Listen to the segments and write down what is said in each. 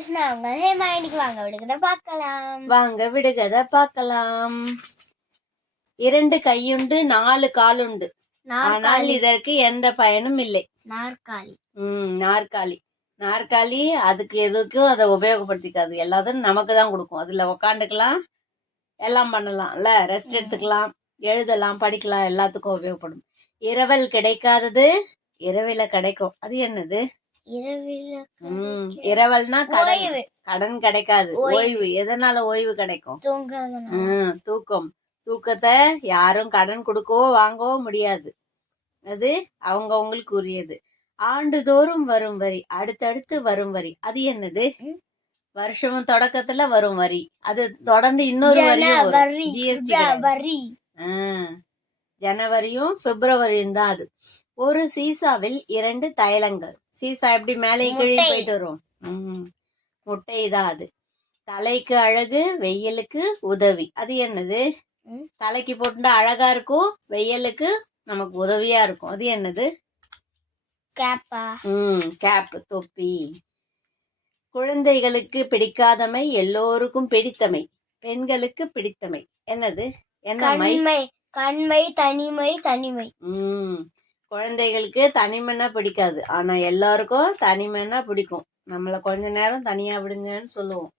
Guys நான் உங்க ஹேமா இன்னைக்கு வாங்க விடுக்கத பார்க்கலாம். வாங்க விடுகதை பார்க்கலாம். இரண்டு கையுண்டு நாலு காலுண்டு. ஆனால் இதற்கு எந்த பயனும் இல்லை. நாற்காலி. ம் நாற்காலி. நாற்காலி அதுக்கு எதுக்கும் அதை உபயோகப்படுத்திக்காது. எல்லாத்தையும் நமக்கு தான் கொடுக்கும். அதுல உக்காந்துக்கலாம் எல்லாம் பண்ணலாம்ல. ரெஸ்ட் எடுத்துக்கலாம் எழுதலாம் படிக்கலாம் எல்லாத்துக்கும் உபயோகப்படும். இரவல் கிடைக்காதது இரவில கிடைக்கும். அது என்னது? இரவல்னா கடன். கடன் கிடைக்காது. ஓய்வு. எதனால ஓய்வு கிடைக்கும்? தூக்கம். தூக்கத்தை யாரும் கடன் கொடுக்கவோ வாங்கவோ முடியாது. அது அவங்கவங்களுக்கு உரியது ஆண்டுதோறும் வரும் வரி அடுத்தடுத்து வரும் வரி. அது என்னது? வருஷமும் தொடக்கத்துல வரும் வரி. அது தொடர்ந்து இன்னொரு வரியும் ஜிஎஸ்டி பிப்ரவரி. ஜனவரியும் பிப்ரவரியும் தான் அது. ஒரு சீசாவில் இரண்டு தைலங்கள். சீசா எப்படி மேலே கீழே. போயிட்டு வரும்? முட்டை தான் அது. தலைக்கு அழகு வெயிலுக்கு உதவி. அது என்னது. தலைக்கு போட்டுட்டா அழகா இருக்கும் வெயிலுக்கு நமக்கு உதவியா இருக்கும். அது என்னது? கேப்பா. ம் கேப் தொப்பி. குழந்தைகளுக்கு பிடிக்காதமை எல்லோருக்கும் பிடித்தமை. பெண்களுக்கு பிடித்தமை. என்னது? என்ன கண்மை. கண்மை தனிமை தனிமை. ம். குழந்தைகளுக்கு தனிமைன்னா பிடிக்காது. ஆனா எல்லாருக்கும் தனிமைன்னா பிடிக்கும். நம்மள கொஞ்ச நேரம் தனியா விடுங்கன்னு சொல்லுவோம்.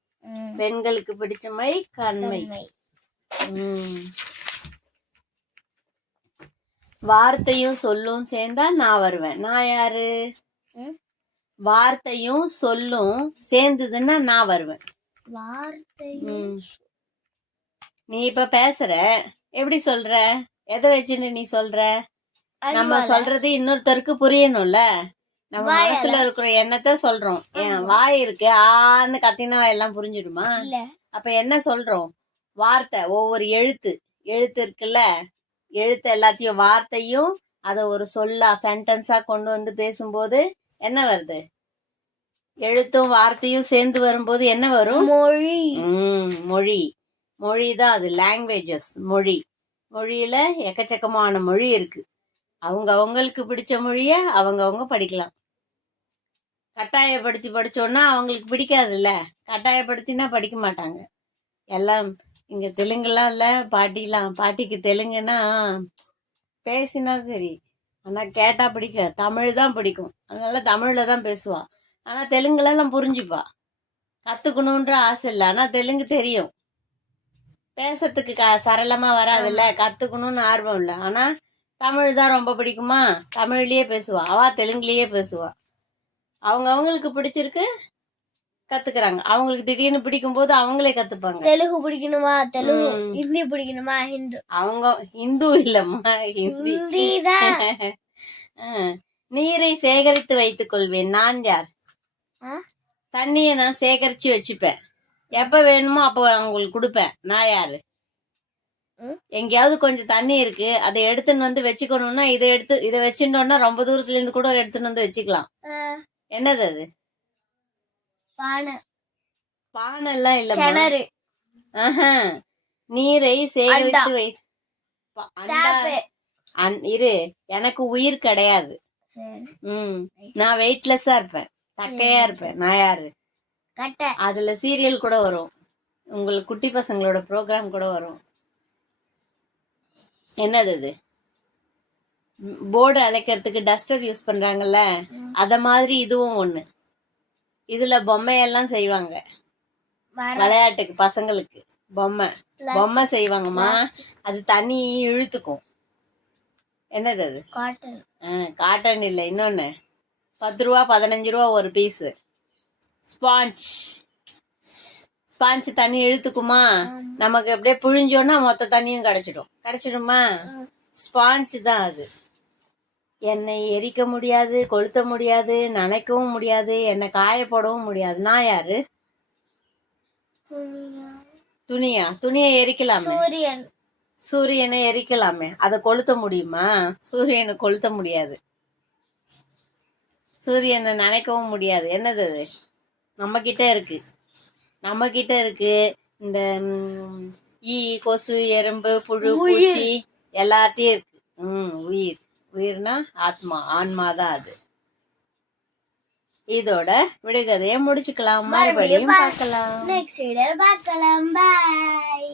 பெண்களுக்கு பிடிச்சமை கண்மை. வார்த்தையும் சொல்லும் சேர்ந்தா நான் வருவேன். நான் யாரு? வார்த்தையும் சொல்லும் சேர்ந்ததுன்னா நான் வருவேன். வார்த்தை ம். நீ இப்ப பேசுற. எப்படி சொல்ற? எதை வச்சுன்னு நீ சொல்ற? நம்ம. சொல்றது இன்னொருத்தருக்கு புரியணும்ல. நம்ம. மனசுல இருக்கிற எண்ணத்தை சொல்றோம். ஏன் வாய் இருக்கு ஆன்னு கத்தினா எல்லாம் புரிஞ்சிடுமா? அப்ப என்ன சொல்றோம்? வார்த்தை ஒவ்வொரு எழுத்து. எழுத்து இருக்குல்ல? எழுத்து எல்லாத்தையும் வார்த்தையும் அத ஒரு சொல்லா சென்டென்ஸா கொண்டு வந்து பேசும்போது என்ன வருது? எழுத்தும் வார்த்தையும் சேர்ந்து வரும்போது என்ன வரும்? மொழி. மொழி. மொழி தான் அது லாங்குவேஜஸ் மொழி. மொழியில எக்கச்சக்கமான மொழி இருக்கு. அவங்க அவங்களுக்கு பிடிச்ச மொழிய அவங்க அவங்க படிக்கலாம். கட்டாயப்படுத்தி படிச்சோன்னா அவங்களுக்கு பிடிக்காதுல்ல. கட்டாயப்படுத்தினா படிக்க மாட்டாங்க. எல்லாம் இங்க தெலுங்குலாம் இல்ல பாட்டிலாம் பாட்டிக்கு தெலுங்குன்னா பேசினா சரி. ஆனா கேட்டா பிடிக்க தமிழ் தான் பிடிக்கும். அதனால தமிழ்ல தான் பேசுவா. ஆனா தெலுங்குலாம் புரிஞ்சுப்பா. கத்துக்கணுன்ற ஆசை இல்லை. ஆனா தெலுங்கு தெரியும். பேசுறதுக்கு க சரளமா வராதுல்ல. கத்துக்கணும்னு ஆர்வம் இல்லை. ஆனா தமிழ் தான் ரொம்ப பிடிக்குமா? தமிழ்லயே பேசுவா. அவ தெலுங்குலயே பேசுவா. அவங்க அவங்களுக்கு பிடிச்சிருக்கு கத்துக்கிறாங்க. அவங்களுக்கு திடீர்னு பிடிக்கும் போது அவங்களே கத்துப்பாங்க. தெலுங்கு பிடிக்கணுமா? தெலுங்கு. ஹிந்தி பிடிக்கணுமா? ஹிந்து. அவங்க இந்து இல்லம்மா ஹிந்தி. ஹிந்தி தான். நீரை சேகரித்து வைத்துக் கொள்வேன். நான் யார்? தண்ணியை நான் சேகரிச்சு வச்சுப்பேன். எப்ப வேணுமோ அப்போ அவங்களுக்கு கொடுப்பேன். நான் யாரு? எங்கேயாவது கொஞ்சம் தண்ணி இருக்கு அதை எடுத்துன்னு வந்து வச்சுக்கணும்னா இதை எடுத்து இதை வச்சுட்டோம்னா ரொம்ப தூரத்துல இருந்து கூட எடுத்துன்னு வந்து வச்சுக்கலாம். என்னது அது? பானை. பானை எல்லாம் இல்லம்மா. கிணறு. நீரை சேகரித்து. வை. இரு. எனக்கு உயிர் கிடையாது. சரி. ம். நான் வெயிட்லெஸ்ஸா இருப்பேன். தக்கையா இருப்பேன். நான் யாரு? அதுல சீரியல் கூட வரும். உங்களுக்கு குட்டி பசங்களோட ப்ரோக்ராம் கூட வரும். என்னது அது? போர்டு அழைக்கிறதுக்கு டஸ்டர் யூஸ் பண்றாங்கல்ல அத மாதிரி இதுவும் ஒண்ணு. இதுல பொம்மையெல்லாம் செய்வாங்க. விளையாட்டுக்கு பசங்களுக்கு. பொம்மை. பொம்மை செய்வாங்கம்மா. அது தண்ணி இழுத்துக்கும். என்னது அது? காட்டன் காட்டன் இல்லை இன்னொன்னு. பத்து ரூபா பதினஞ்சு ரூபா ஒரு பீஸு ஸ்பாஞ்ச் ஸ்பாஞ்ச் தண்ணி இழுத்துக்குமா? நமக்கு அப்படியே புழிஞ்சோன்னா மொத்த தண்ணியும் கிடைச்சிடும். கிடைச்சிடுமா? ஸ்பாஞ்ச் தான் அது. என்னை எரிக்க முடியாது கொளுத்த முடியாது நனைக்கவும் முடியாது என்னை காய போடவும் முடியாது. நான் யாரு? துணியா? துணியை எரிக்கலாமே. சூரியன். சூரியனை எரிக்கலாமே. அதை கொளுத்த முடியுமா? சூரியனை கொளுத்த முடியாது. சூரியனை நினைக்கவும் முடியாது. என்னது அது? நம்ம கிட்ட இருக்கு. நம்ம கிட்ட இருக்கு. இந்த ஈ கொசு எறும்பு புழு பூச்சி எல்லாத்தையும் இருக்கு. ம் உயிர். உயிர்னா ஆத்மா. ஆன்மா தான் அது. இதோட விடுகதையை முடிச்சுக்கலாம். மறுபடியும் பார்க்கலாம். நெக்ஸ்ட் பார்க்கலாம். பாய்